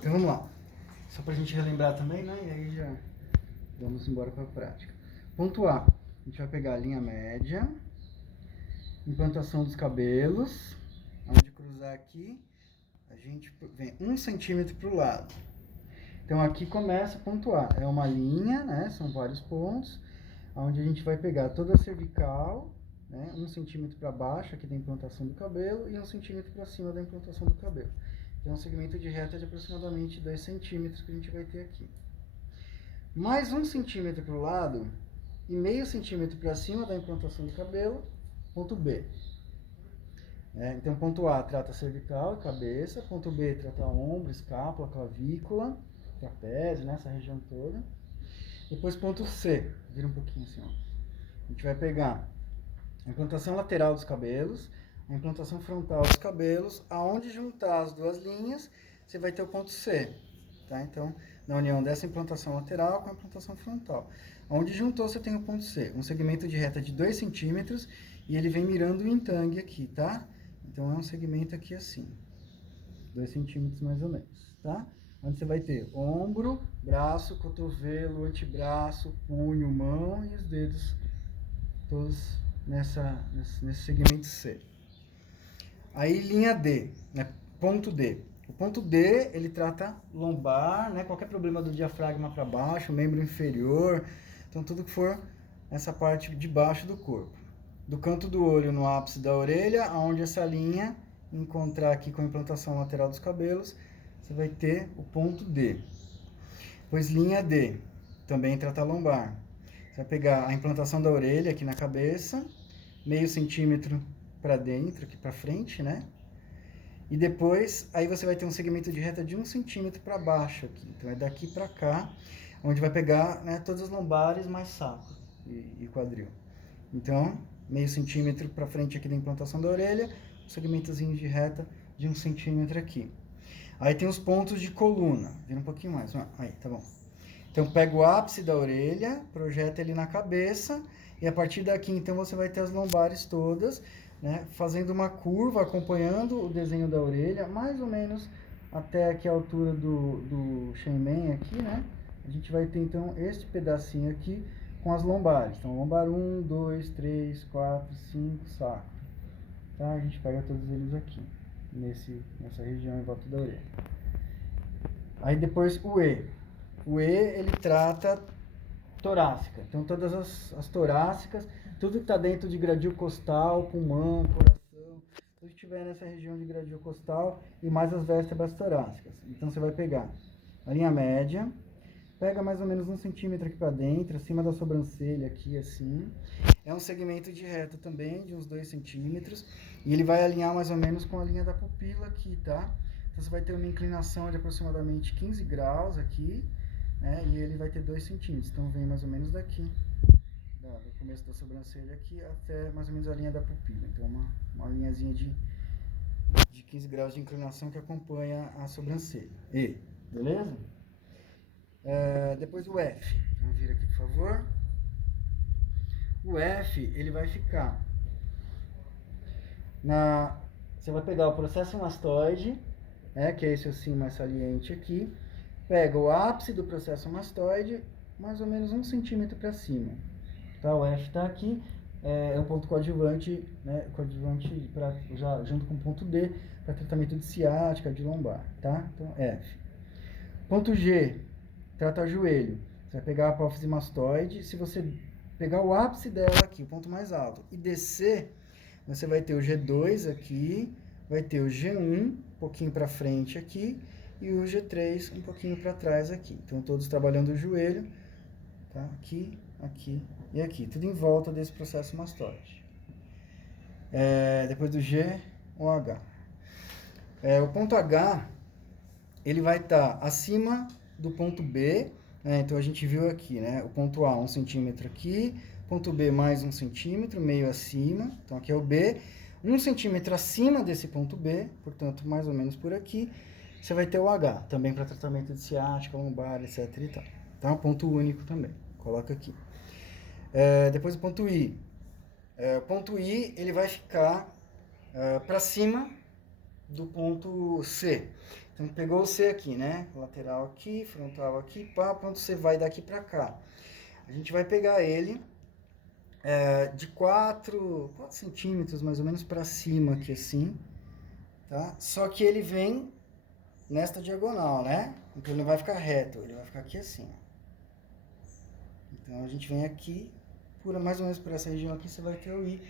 Então vamos lá. Só pra gente relembrar também, né? E aí já vamos embora para a prática. Ponto A. A gente vai pegar a linha média, implantação dos cabelos, onde cruzar aqui, a gente vem 1 centímetro para o lado. Então aqui começa o ponto A. É uma linha, né? São vários pontos, onde a gente vai pegar toda a cervical, né? 1 centímetro para baixo aqui da implantação do cabelo e 1 centímetro para cima da implantação do cabelo. Então, é um segmento de reta de aproximadamente 2 centímetros que a gente vai ter aqui. Mais 1 centímetro para o lado e meio centímetro para cima da implantação do cabelo, ponto B. Então, ponto A trata cervical e cabeça, ponto B trata ombro, escápula, clavícula, trapézio, né, essa região toda. Depois, ponto C, vira um pouquinho assim, ó. A gente vai pegar a implantação lateral dos cabelos, a implantação frontal dos cabelos, aonde juntar as duas linhas, você vai ter o ponto C, tá? Então, na união dessa implantação lateral com a implantação frontal. Onde juntou, você tem o ponto C, um segmento de reta de 2 centímetros, e ele vem mirando o entangue aqui, tá? Então, é um segmento aqui assim, 2 centímetros mais ou menos, tá? Onde você vai ter ombro, braço, cotovelo, antebraço, punho, mão e os dedos todos nesse segmento C. Aí linha D, né? Ponto D. O ponto D, ele trata lombar, né? Qualquer problema do diafragma para baixo, membro inferior, então tudo que for essa parte de baixo do corpo. Do canto do olho no ápice da orelha, aonde essa linha encontrar aqui com a implantação lateral dos cabelos, você vai ter o ponto D. Pois linha D, também trata lombar. Você vai pegar a implantação da orelha aqui na cabeça, meio centímetro para dentro, aqui para frente, né? E depois, aí você vai ter um segmento de reta de 1 centímetro para baixo aqui. Então, é daqui para cá, onde vai pegar, né, todas as lombares mais sacro e quadril. Então, meio centímetro para frente aqui da implantação da orelha, um segmentozinho de reta de 1 centímetro aqui. Aí tem os pontos de coluna. Vira um pouquinho mais. Aí, tá bom. Então, pega o ápice da orelha, projeta ele na cabeça, e a partir daqui, então, você vai ter as lombares todas, né, fazendo uma curva, acompanhando o desenho da orelha, mais ou menos até aqui a altura do Shenmen aqui, né? A gente vai ter, então, este pedacinho aqui com as lombares. Então, lombar 1, 2, 3, 4, 5, sacro. Tá? A gente pega todos eles aqui, nessa região em volta da orelha. Aí depois o E. O E, ele trata torácica. Então, todas as torácicas, tudo que está dentro de gradil costal, pulmão, coração, tudo que estiver nessa região de gradil costal e mais as vértebras torácicas. Então, você vai pegar a linha média, pega mais ou menos 1 centímetro aqui para dentro, acima da sobrancelha aqui, assim. É um segmento de reta também, de uns 2 centímetros, e ele vai alinhar mais ou menos com a linha da pupila aqui, tá? Então, você vai ter uma inclinação de aproximadamente 15 graus aqui, né? E ele vai ter 2 centímetros. Então, vem mais ou menos daqui, do começo da sobrancelha aqui até mais ou menos a linha da pupila. Então, uma linhazinha de 15 graus de inclinação que acompanha a sobrancelha. E, beleza? Depois o F. Vamos vir aqui, por favor. O F, ele vai ficar Você vai pegar o processo mastoide, né, que é esse assim mais saliente aqui, pega o ápice do processo mastoide, mais ou menos 1 centímetro para cima. Tá? O F está aqui, é um ponto coadjuvante, né, junto com o ponto D, para tratamento de ciática, de lombar. Tá? Então, F. Ponto G, trata joelho. Você vai pegar a apófise mastoide, se você pegar o ápice dela aqui, o ponto mais alto, e descer, você vai ter o G2 aqui, vai ter o G1 um pouquinho para frente aqui, e o G3 um pouquinho para trás aqui. Então, todos trabalhando o joelho, tá? Aqui, aqui e aqui. Tudo em volta desse processo mastoide. Depois do G, o H. O ponto H, ele vai estar acima do ponto B, né? Então, a gente viu aqui, né? O ponto A, 1 centímetro aqui, ponto B mais 1 centímetro, meio acima. Então, aqui é o B. 1 centímetro acima desse ponto B, portanto, mais ou menos por aqui, você vai ter o H, também para tratamento de ciática, lombar, etc. e tal. Tá? Ponto único também. Coloca aqui. Depois o ponto I. O ponto I, ele vai ficar para cima do ponto C. Então, pegou o C aqui, né? Lateral aqui, frontal aqui, pá, pronto, você vai daqui pra cá. A gente vai pegar ele de 4 centímetros, mais ou menos, pra cima aqui, assim, tá? Só que ele vem nesta diagonal, né? Então, ele não vai ficar reto, ele vai ficar aqui assim, ó. Então, a gente vem aqui, mais ou menos por essa região aqui, você vai ter o I,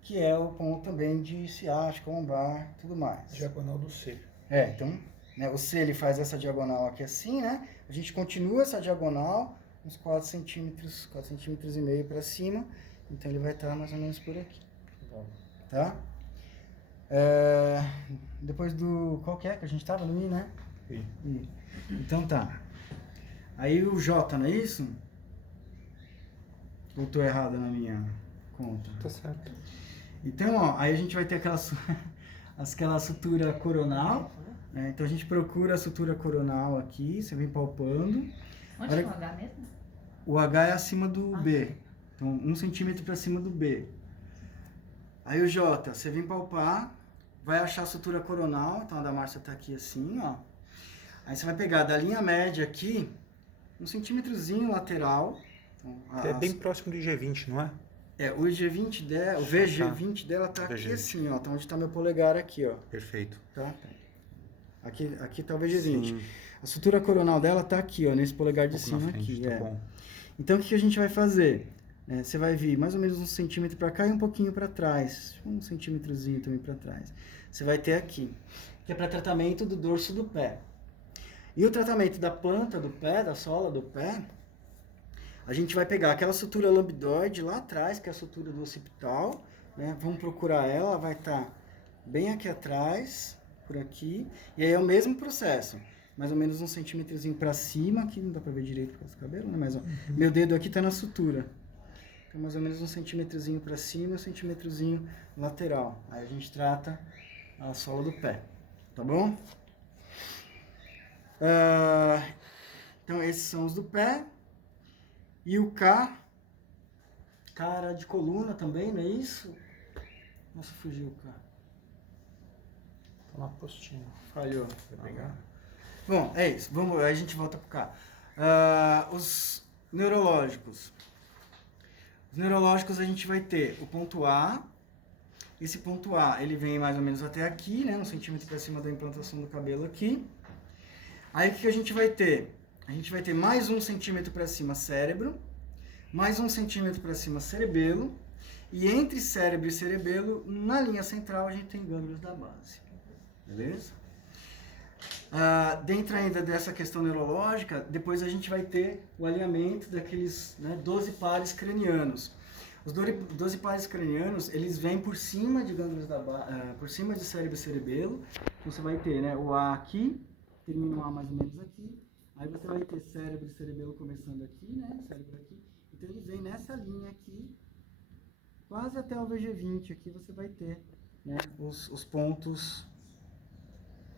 que é o ponto também de ciática, lombar, tudo mais. Diagonal do C. Então, né, o C ele faz essa diagonal aqui assim, né? A gente continua essa diagonal, uns 4 centímetros e meio para cima. Então, ele vai estar mais ou menos por aqui. Tá? Depois do... Qual que é que a gente tava no I, né? I. Então, tá. Aí o J, não é isso? Ou tô errado na minha conta? Tá certo. Então, ó, aí a gente vai ter aquela sutura coronal, né? Então a gente procura a sutura coronal aqui, você vem palpando. Onde é o H mesmo? O H é acima do B, então 1 centímetro para cima do B. Aí o J, você vem palpar, vai achar a sutura coronal, então a da Márcia tá aqui assim, ó. Aí você vai pegar da linha média aqui, 1 centímetrozinho lateral. Então, É bem próximo do G20, não é? O G20 dela, o VG20 dela tá aqui assim, ó. Tá onde tá meu polegar aqui, ó. Perfeito. Tá? Aqui tá o VG20. Sim. A sutura coronal dela tá aqui, ó, nesse polegar de cima aqui. Tá bom. Então o que a gente vai fazer? Você vai vir mais ou menos 1 centímetro para cá e um pouquinho para trás. 1 centímetrozinho também para trás. Você vai ter aqui, que é para tratamento do dorso do pé. E o tratamento da planta do pé, da sola do pé, a gente vai pegar aquela sutura lambidoide lá atrás, que é a sutura do occipital, né? Vamos procurar ela vai estar bem aqui atrás, por aqui. E aí é o mesmo processo. Mais ou menos 1 centímetrozinho para cima, aqui não dá para ver direito por causa do cabelo, né? Mas ó, meu dedo aqui tá na sutura. Então mais ou menos 1 centímetrozinho para cima, 1 centímetrozinho lateral. Aí a gente trata a sola do pé, tá bom? Então esses são os do pé. E o K, cara de coluna também, não é isso? Nossa, fugiu o K. Tá na postinha. Falhou. Vai pegar? Bom, é isso. Aí a gente volta pro K. Os neurológicos. Os neurológicos a gente vai ter o ponto A. Esse ponto A, ele vem mais ou menos até aqui, né? 1 centímetro para cima da implantação do cabelo aqui. Aí o que a gente vai ter? A gente vai ter mais 1 centímetro para cima cérebro, mais 1 centímetro para cima cerebelo, e entre cérebro e cerebelo, na linha central, a gente tem gânglios da base. Beleza? Dentro ainda dessa questão neurológica, depois a gente vai ter o alinhamento daqueles 12 pares cranianos. Os 12 pares cranianos, eles vêm por cima de gânglios da base, por cima de cérebro e cerebelo. Então você vai ter o A aqui, termina o A mais ou menos aqui. Aí você vai ter cérebro e cerebelo começando aqui, né? Cérebro aqui. Então ele vem nessa linha aqui, quase até o VG20 aqui você vai ter, né, os pontos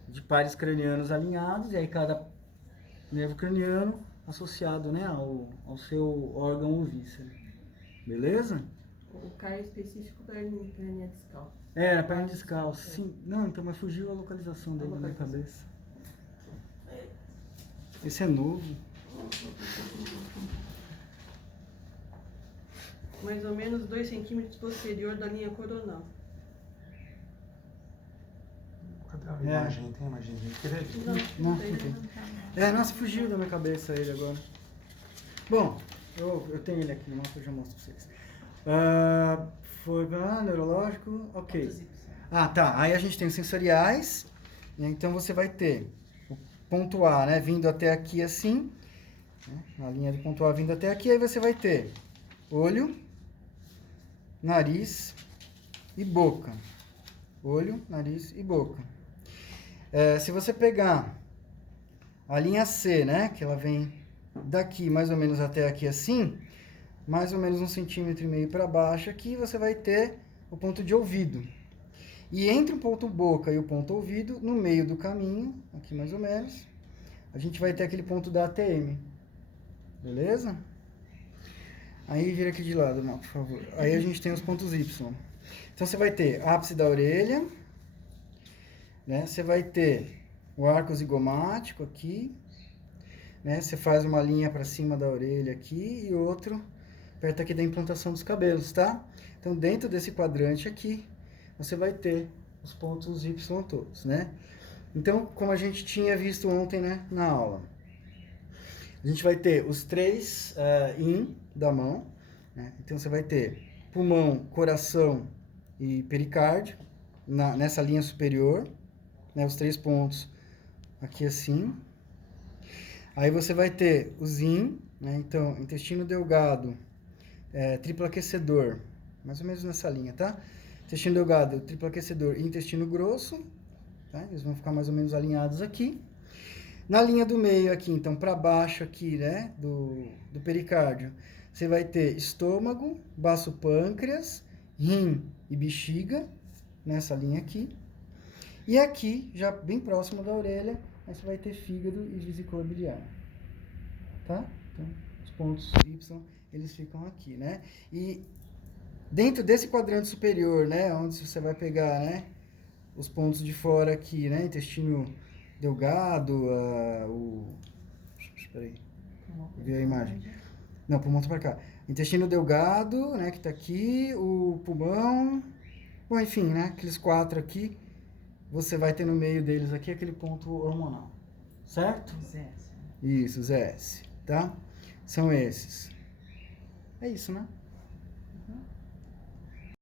de pares cranianos alinhados, e aí cada nervo craniano associado, né, ao seu órgão ou víscera. Beleza? O K é específico para hernia discal. A perna discal, sim. Não, então, mas fugiu a localização dele na minha cabeça. Esse é novo. Mais ou menos 2 centímetros posterior da linha coronal. Cadê a imagem? Tem a imagem? Não, Nossa, fugiu da minha cabeça ele agora. Bom, eu tenho ele aqui no mapa, eu já mostro pra vocês. Foi neurológico, ok. Tá. Aí a gente tem os sensoriais. Então você vai ter o ponto A, né, vindo até aqui assim. Né, a linha do ponto A vindo até aqui. Aí você vai ter olho, nariz e boca. Olho, nariz e boca. Se você pegar a linha C, né, que ela vem daqui mais ou menos até aqui assim, mais ou menos 1,5 centímetro para baixo aqui, você vai ter o ponto de ouvido. E entre o ponto boca e o ponto ouvido, no meio do caminho, aqui mais ou menos, a gente vai ter aquele ponto da ATM. Beleza? Aí vira aqui de lado, por favor. Aí a gente tem os pontos Y. Então você vai ter ápice da orelha, né? Você vai ter o arco zigomático aqui, né? Você faz uma linha para cima da orelha aqui e outro perto aqui da implantação dos cabelos, tá? Então, dentro desse quadrante aqui, você vai ter os pontos Y todos, né? Então, como a gente tinha visto ontem, né, na aula, a gente vai ter os três in da mão, né? Então, você vai ter pulmão, coração e pericárdio nessa linha superior, né? Os 3 pontos aqui assim. Aí você vai ter os in, né? Então, intestino delgado, triplo aquecedor, mais ou menos nessa linha, tá? Intestino delgado, triplo aquecedor e intestino grosso, tá? Eles vão ficar mais ou menos alinhados aqui. Na linha do meio aqui, então, para baixo aqui, né, do pericárdio, você vai ter estômago, baço pâncreas, rim e bexiga, nessa linha aqui. E aqui, já bem próximo da orelha, aí você vai ter fígado e vesícula biliar, tá? Então, os pontos Y, eles ficam aqui, né? E dentro desse quadrante superior, né, onde você vai pegar, né, os pontos de fora aqui, né, intestino delgado, espera aí, ver a imagem. Não, pulmão tá pra cá. Intestino delgado, né, que tá aqui, o pulmão, bom, enfim, né, aqueles 4 aqui, você vai ter no meio deles aqui aquele ponto hormonal, certo? ZS. Isso, ZS, tá? São esses. É isso, né?